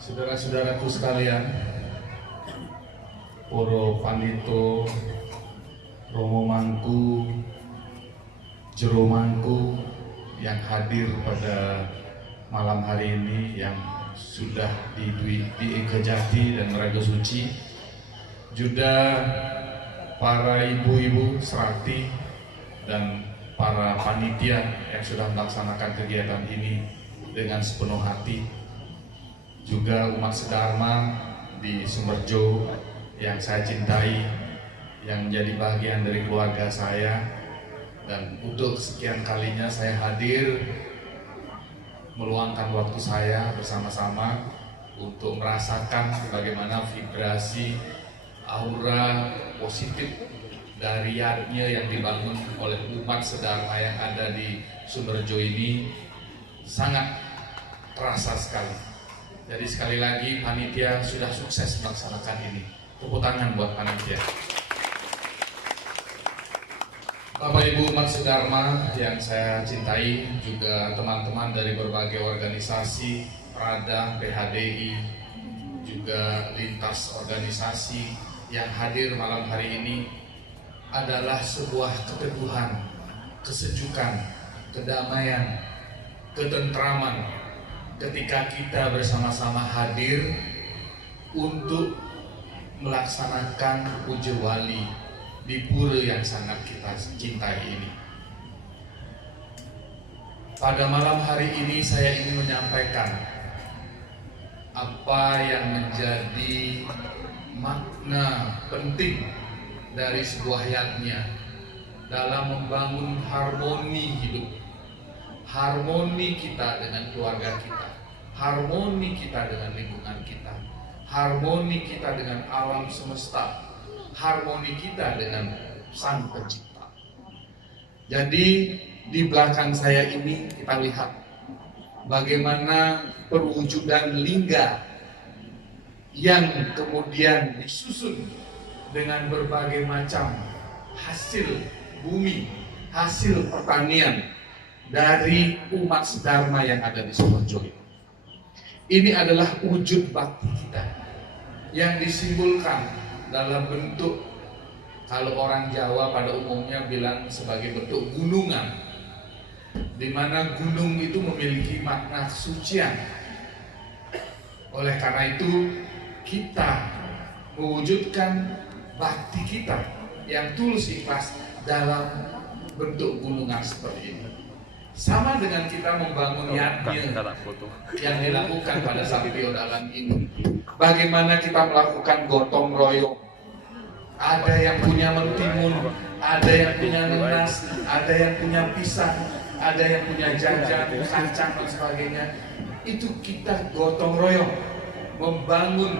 Saudara-saudaraku sekalian, Poro Pandito, Romo Mangku, Jero Mangku yang hadir pada malam hari ini, yang sudah di Kejati dan Meraga Suci, juga para ibu-ibu serati dan para panitia yang sudah melaksanakan kegiatan ini dengan sepenuh hati, juga umat sedharma di Sumberjo yang saya cintai, yang menjadi bagian dari keluarga saya, dan untuk sekian kalinya saya hadir meluangkan waktu saya bersama-sama untuk merasakan bagaimana vibrasi aura positif dari yatnya yang dibangun oleh umat sedharma yang ada di Sumberjo ini sangat terasa sekali. Jadi sekali lagi panitia sudah sukses melaksanakan ini. Tepuk tangan buat panitia. Bapak Ibu umat sedharma yang saya cintai, juga teman-teman dari berbagai organisasi, Prada, PHDI, juga lintas organisasi yang hadir malam hari ini, adalah sebuah keteguhan, kesejukan, kedamaian, ketentraman ketika kita bersama-sama hadir untuk melaksanakan puja wali di pura yang sangat kita cintai ini. Pada malam hari ini saya ingin menyampaikan apa yang menjadi makna penting dari sebuah yatnya dalam membangun harmoni hidup, harmoni kita dengan keluarga kita, harmoni kita dengan lingkungan kita, harmoni kita dengan alam semesta, harmoni kita dengan Sang Pencipta. Jadi di belakang saya ini kita lihat bagaimana perwujudan lingga yang kemudian disusun dengan berbagai macam hasil bumi, hasil pertanian dari umat sedharma yang ada di Sumberjo. Ini adalah wujud bakti kita yang disimbolkan dalam bentuk, kalau orang Jawa pada umumnya bilang sebagai bentuk gunungan, di mana gunung itu memiliki makna kesucian. Oleh karena itu kita mewujudkan bakti kita yang tulus ikhlas dalam bentuk gunungan seperti ini. Sama dengan kita membangun yatnya yang dilakukan pada Sapio Dalam ini. Bagaimana kita melakukan gotong royong. Ada yang punya mentimun, ada yang punya nenas, ada yang punya pisang, ada yang punya jajan, kacang dan sebagainya. Itu kita gotong royong membangun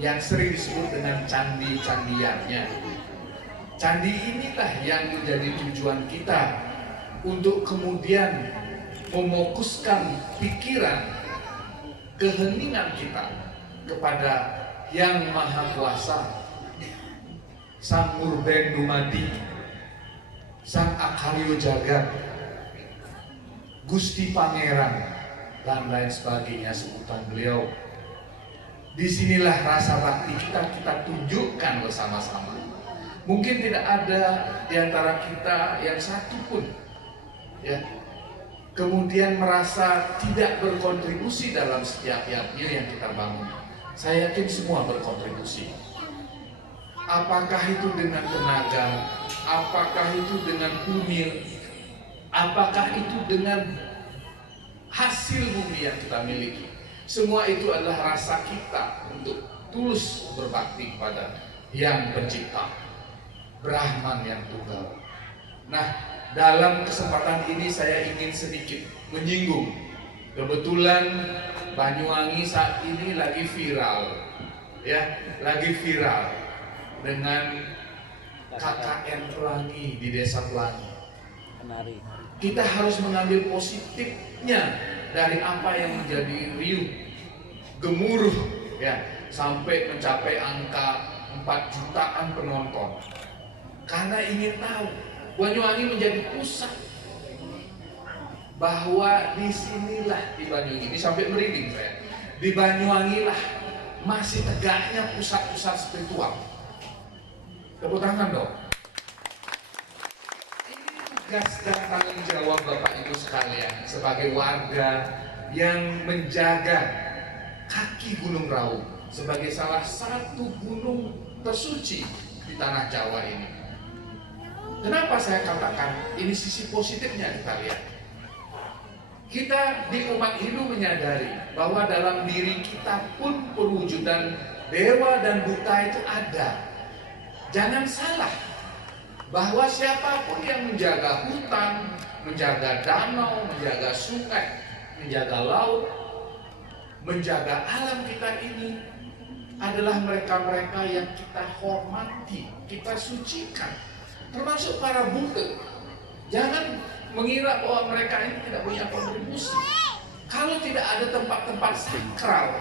yang sering disebut dengan candi-candi yatnya. Candi inilah yang menjadi tujuan kita untuk kemudian memokuskan pikiran, keheningan kita kepada Yang Maha Kuasa, Sang Murben Dumadi, Sang Akaryo Jagat, Gusti Pangeran, dan lain sebagainya sebutan beliau. Disinilah rasa bakti kita tunjukkan bersama-sama. Mungkin tidak ada di antara kita yang satu pun ya kemudian merasa tidak berkontribusi dalam setiap yatnya yang kita bangun. Saya yakin semua berkontribusi. Apakah itu dengan tenaga, apakah itu dengan umil, apakah itu dengan hasil bumi yang kita miliki. Semua itu adalah rasa kita untuk tulus berbakti kepada Yang Pencipta, Brahman yang tunggal. Nah, dalam kesempatan ini saya ingin sedikit menyinggung. Kebetulan Banyuwangi saat ini lagi viral, ya, lagi viral dengan KKN Pelangi di Desa Pelangi. Kita harus mengambil positifnya dari apa yang menjadi riuh, gemuruh, ya, sampai mencapai angka 4 jutaan penonton. Karena ingin tahu Banyuwangi menjadi pusat, bahwa disinilah di Banyuwangi ini sampai merinding saya. Di Banyuwangi lah masih tegaknya pusat-pusat spiritual. Tepuk tangan dong. Ini tugas dan tanggung jawab Bapak Ibu sekalian sebagai warga yang menjaga kaki Gunung Raung sebagai salah satu gunung tersuci di tanah Jawa ini. Kenapa saya katakan ini sisi positifnya kita lihat? Kita di umat Hindu menyadari bahwa dalam diri kita pun perwujudan dewa dan buta itu ada. Jangan salah bahwa siapapun yang menjaga hutan, menjaga danau, menjaga sungai, menjaga laut, menjaga alam kita ini adalah mereka-mereka yang kita hormati, kita sucikan, termasuk para buta. Jangan mengira bahwa mereka ini tidak punya kontribusi. Kalau tidak ada tempat-tempat sakral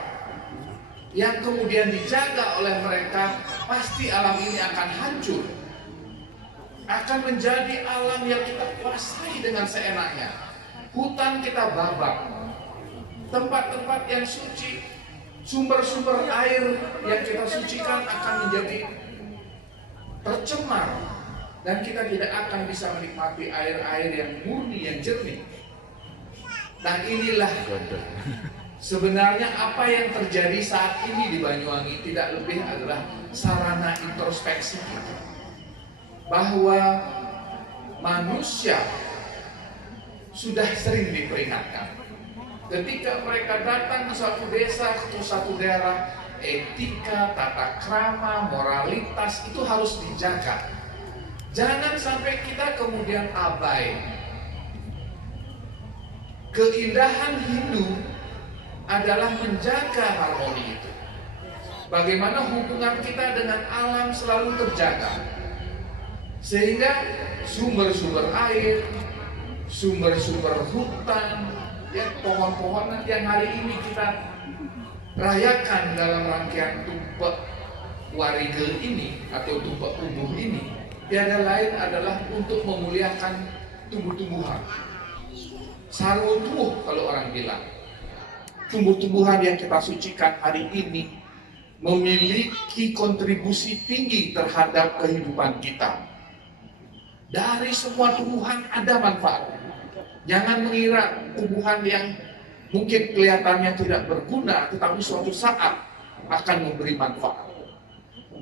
yang kemudian dijaga oleh mereka, pasti alam ini akan hancur, akan menjadi alam yang kita kuasai dengan seenaknya. Hutan kita babak, tempat-tempat yang suci, sumber-sumber air yang kita sucikan akan menjadi tercemar, dan kita tidak akan bisa menikmati air-air yang murni, yang jernih. Dan inilah sebenarnya apa yang terjadi saat ini di Banyuwangi tidak lebih adalah sarana introspeksi kita. Bahwa manusia sudah sering diperingatkan. Ketika mereka datang ke suatu desa, ke suatu daerah, etika, tata krama, moralitas itu harus dijaga. Jangan sampai kita kemudian abai. Keindahan Hindu adalah menjaga harmoni itu. Bagaimana hubungan kita dengan alam selalu terjaga. Sehingga sumber-sumber air, sumber-sumber hutan, ya, pohon-pohonan yang hari ini kita rayakan dalam rangkaian Tumpek Warige ini atau Tumpek Ubuh ini, tiada lain adalah untuk memuliakan tumbuh-tumbuhan. Sarwo tubuh kalau orang bilang. Tumbuh-tumbuhan yang kita sucikan hari ini memiliki kontribusi tinggi terhadap kehidupan kita. Dari semua tumbuhan ada manfaat. Jangan mengira tumbuhan yang mungkin kelihatannya tidak berguna, tetapi suatu saat akan memberi manfaat.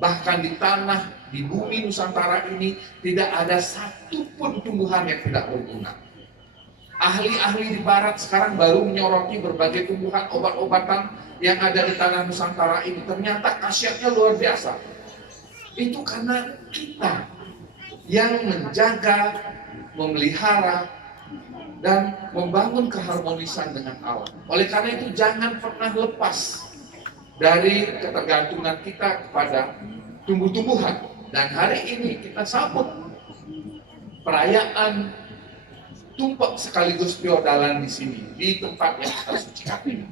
Bahkan di tanah, di bumi Nusantara ini tidak ada satupun tumbuhan yang tidak berguna. Ahli-ahli di barat sekarang baru menyoroti berbagai tumbuhan obat-obatan yang ada di tanah Nusantara ini. Ternyata khasiatnya luar biasa. Itu karena kita yang menjaga, memelihara, dan membangun keharmonisan dengan alam. Oleh karena itu jangan pernah lepas dari ketergantungan kita kepada tumbuh-tumbuhan. Dan hari ini kita sambut perayaan Tumpek sekaligus Piodalan di sini, di tempat yang kita sucikan ini.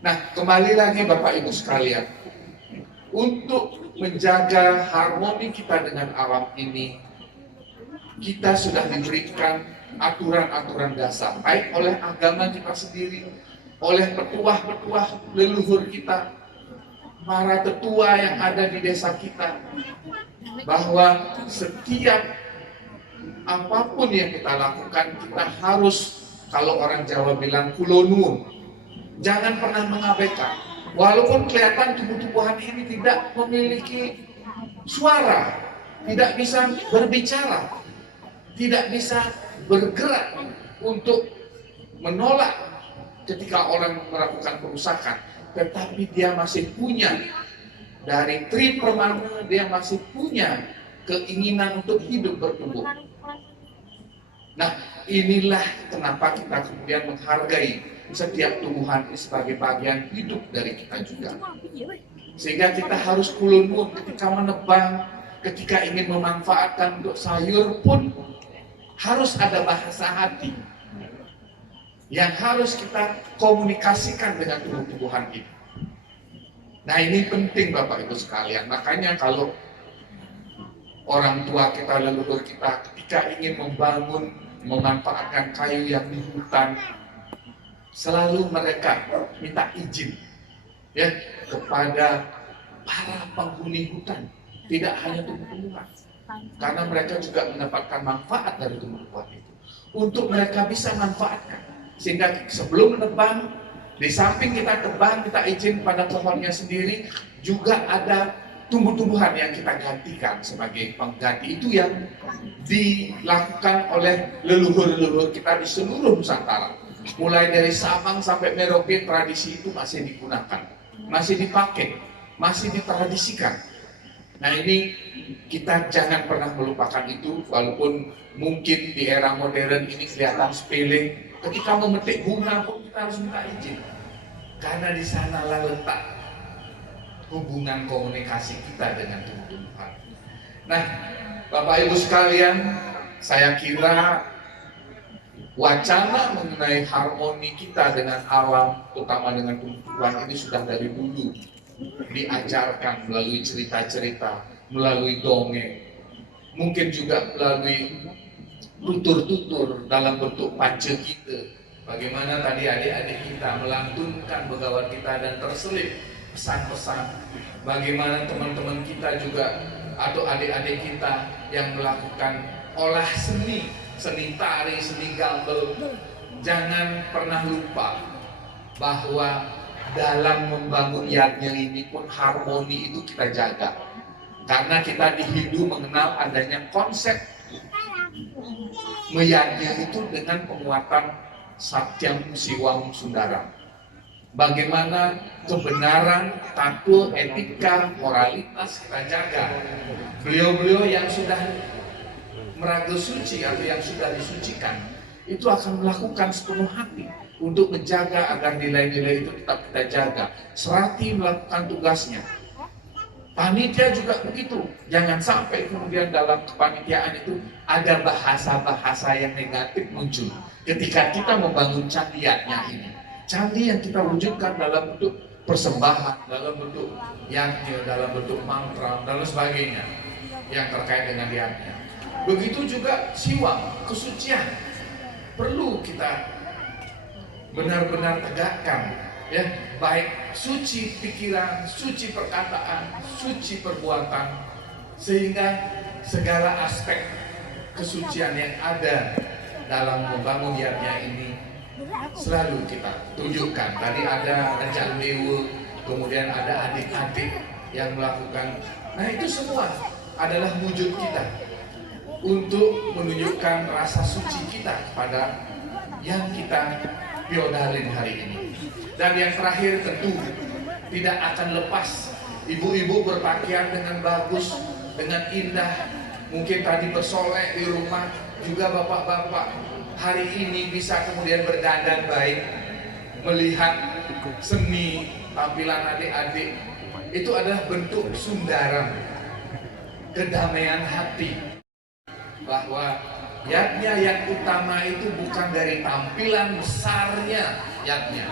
Nah, kembali lagi Bapak Ibu sekalian, untuk menjaga harmoni kita dengan alam ini, kita sudah diberikan aturan-aturan dasar, baik oleh agama kita sendiri, oleh petuah-petuah leluhur kita, para tetua yang ada di desa kita, bahwa setiap apapun yang kita lakukan, kita harus, kalau orang Jawa bilang kulonuun, jangan pernah mengabaikan. Walaupun kelihatan tumbuh-tumbuhan ini tidak memiliki suara, tidak bisa berbicara, tidak bisa bergerak untuk menolak ketika orang melakukan perusakan, tetapi dia masih punya, dari tri permana dia masih punya keinginan untuk hidup bertumbuh. Nah, inilah kenapa kita kemudian menghargai setiap tumbuhan sebagai bagian hidup dari kita juga. Sehingga kita harus kulunun ketika menebang, ketika ingin memanfaatkan untuk sayur pun harus ada bahasa hati yang harus kita komunikasikan dengan tumbuh-tumbuhan itu. Nah, ini penting Bapak Ibu sekalian. Makanya kalau orang tua kita, leluhur kita ketika ingin membangun, memanfaatkan kayu yang di hutan, selalu mereka minta izin ya kepada para penghuni hutan, tidak hanya tumbuh-tumbuhan, karena mereka juga mendapatkan manfaat dari tumbuh-tumbuhan itu untuk mereka bisa manfaatkan. Sehingga sebelum menebang, di samping kita tebang, kita izin pada pohonnya sendiri, juga ada tumbuh-tumbuhan yang kita gantikan sebagai pengganti. Itu yang dilakukan oleh leluhur-leluhur kita di seluruh Nusantara. Mulai dari Sabang sampai Merauke, tradisi itu masih digunakan, masih dipakai, masih ditradisikan. Nah, ini kita jangan pernah melupakan itu, walaupun mungkin di era modern ini kelihatan sepele. Ketika memetik bunga pun kita harus minta izin, karena di sanalah letak hubungan komunikasi kita dengan tumbuh-tumbuhan. Nah, Bapak Ibu sekalian, saya kira wacana mengenai harmoni kita dengan alam, terutama dengan tumbuh-tumbuhan, ini sudah dari dulu diajarkan melalui cerita-cerita, melalui dongeng, mungkin juga melalui tutur-tutur dalam bentuk pancegite. Bagaimana tadi adik-adik kita melantunkan begawan kita dan terselip pesan-pesan. Bagaimana teman-teman kita juga atau adik-adik kita yang melakukan olah seni, seni tari, seni gambel. Jangan pernah lupa bahwa dalam membangun yatnya ini pun harmoni itu kita jaga. Karena kita di Hindu mengenal adanya konsep meyatnya itu dengan penguatan Satyam Siwam Sundaram. Bagaimana kebenaran, tatul, etika, moralitas kita jaga. Beliau-beliau yang sudah meraga suci atau yang sudah disucikan, itu akan melakukan sepenuh hati untuk menjaga agar nilai-nilai itu tetap kita jaga. Serati melakukan tugasnya. Panitia juga begitu. Jangan sampai kemudian dalam kepanitiaan itu ada bahasa-bahasa yang negatif muncul ketika kita membangun candiatnya ini. Candi yang kita wujudkan dalam bentuk persembahan, dalam bentuk yajna, dalam bentuk mantra, dan sebagainya yang terkait dengan yajna. Begitu juga siwam, kesucian, perlu kita benar-benar tegakkan. Ya, baik suci pikiran, suci perkataan, suci perbuatan, sehingga segala aspek kesucian yang ada dalam membangun yatnya ini selalu kita tunjukkan. Tadi ada Rejang Dewa, kemudian ada adik-adik yang melakukan. Nah, itu semua adalah wujud kita untuk menunjukkan rasa suci kita pada yang kita piodalin hari ini. Dan yang terakhir tentu tidak akan lepas ibu-ibu berpakaian dengan bagus, dengan indah. Mungkin tadi bersolek di rumah, juga bapak-bapak hari ini bisa kemudian berdandan baik, melihat seni tampilan adik-adik. Itu adalah bentuk sundaram, kedamaian hati, bahwa yatnya yang utama itu bukan dari tampilan besarnya yatnya,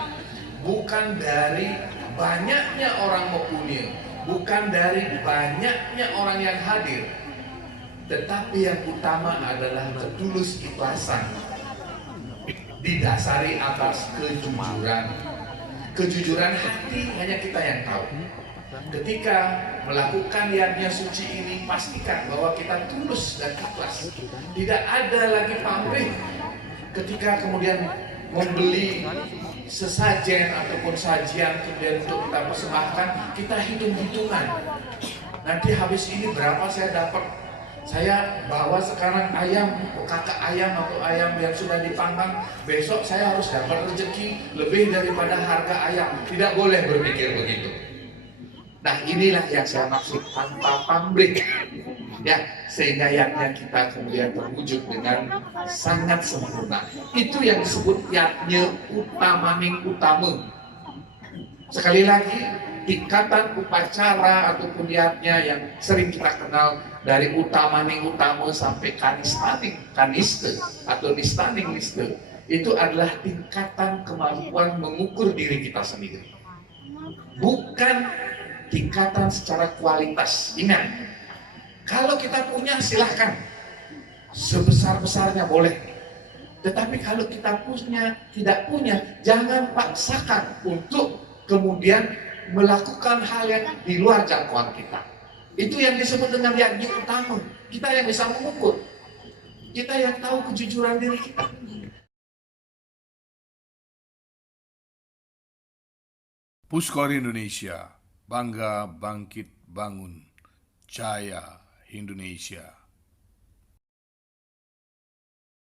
bukan dari banyaknya orang mengunjungi, bukan dari banyaknya orang yang hadir, tetapi yang utama adalah ketulus ikhlasan didasari atas kejujuran. Kejujuran hati hanya kita yang tahu. Ketika melakukan yatnya suci ini, pastikan bahwa kita tulus dan ikhlas. Tidak ada lagi pamrih. Ketika kemudian membeli sesajen ataupun sajian kemudian untuk kita persembahkan, kita hitung-hitungan. Nanti habis ini berapa saya dapat? Saya bawa sekarang ayam, kakak ayam atau ayam yang sudah dipanggang, besok saya harus dapat rezeki lebih daripada harga ayam. Tidak boleh berpikir begitu. Nah, inilah yang saya maksud tanpa pamrih. ya, sehingga yatnya kita kemudian terwujud dengan sangat sempurna. Itu yang disebut yatnya utamaning utama. Sekali lagi, tingkatan upacara ataupun yatnya yang sering kita kenal dari utamaning utama sampai kanistaning kaniste atau nistaning niste, itu adalah tingkatan kemampuan mengukur diri kita sendiri, bukan tingkatan secara kualitas. Ingat, kalau kita punya silahkan, sebesar-besarnya boleh. Tetapi kalau kita tidak punya, jangan paksakan untuk kemudian melakukan hal yang di luar jangkauan kita. Itu yang disebut dengan yatnya utama. Kita yang bisa mengukur, kita yang tahu kejujuran diri kita. Puskor Indonesia, bangga bangkit bangun, jaya Indonesia.